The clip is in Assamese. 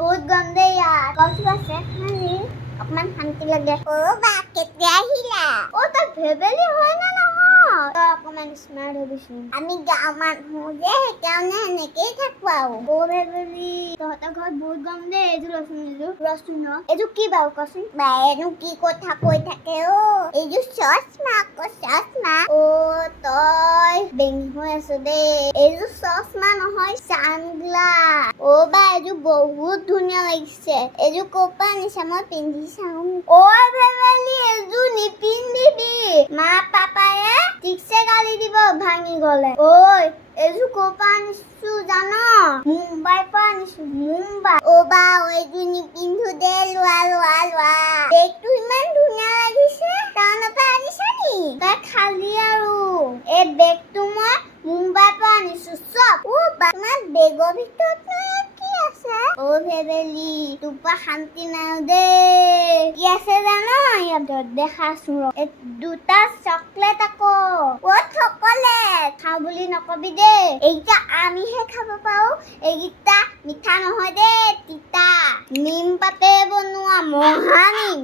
বহুত গৰম দেই ইয়াত। গছটো আছে অকমান শান্তি লাগে। বা কেতিয়া আহিলা? তই ভেবেলি হয় না নহয়? তই অকমান স্মাৰ্ট হবিচোন। আমি গাঁৱৰ মানুহ যে সেইকাৰণে এনেকেই থাকো আৰু। ভেবেলি তহঁতৰ ঘৰত বহুত গৰম দেই। এইযোৰ ৰচোন এইযোৰ কি বাৰু কচোন? বায়েনো কি কথা কৈ থাকে এইযোৰ চশমা আকৌ চশমা। তই বেঙি হৈ আছ দেই। এইযোৰ চশমা নহয় চানগ্লাছ। বা এইযোৰ বহুত ধুনীয়া লাগিছে। এইযোৰ ক'ৰ পৰা আনিছা? মই পিন্ধি চাওঁ। ভেবেলি এইযোৰ নিপিন্ধিবি। মা পাপায়ে ঠিকছে গালি দিব ভাঙি গলে। এইযোৰ ক'ৰ পৰা আনিছো জান? মুম্বাইৰ পৰা আনিছো। মুম্বাই। বা এইযোৰ নিপিন্ধো দে। লোৱা বেগটো ইমান ধুনীয়া লাগিছে। টাউনৰ পৰা আনিছা নি? তই খালি আৰু। এই বেগটো মই মুম্বাইৰ পৰা আনিছো। চব তোমাৰ বেগৰ ভিতৰত কি আছে? ভেবেলি তোৰ পৰা শান্তি নাই দেই। কি আছে জান ইয়াত? দেখাছো দুটা চকলেট আকৌ। চকলেট খাওঁ বুলি নকবি দেই। এইকেইটা আমিহে খাব পাৰো। এইকেইটা মিঠা নহয় দেই, তিতা। নিম পাতে বনোৱা মহানিম।